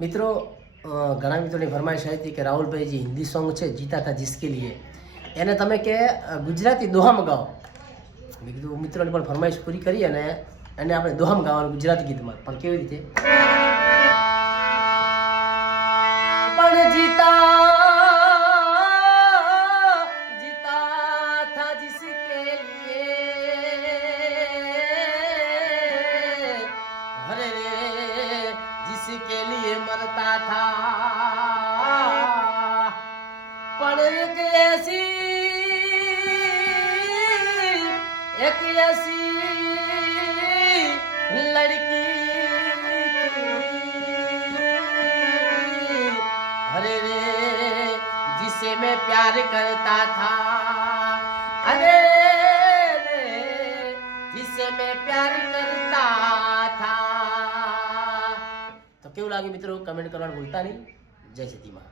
મિત્રો ઘણા મિત્રોની ફરમાઈશ હતી કે રાહુલભાઈ જે હિન્દી સોંગ છે જીતા થા જિસકે લીએ એને તમે કે ગુજરાતી દોહામાં ગાઓ. મેં કીધું મિત્રોની પણ ફરમાઈશ પૂરી કરી અને એને આપણે દોહામાં ગાવાનું ગુજરાતી ગીતમાં. પણ કેવી રીતે? પણ જીતા થા જિસકે લીએ હરે રે जिसके लिए मरता था पर एक ऐसी लड़की अरे रे जिसे मैं प्यार करता था अरे रे जिसे मैं प्यार करता था. તો કેવું લાગે મિત્રો કમેન્ટ કરવાનું ભૂલતા નહીં. જય સતીમાં.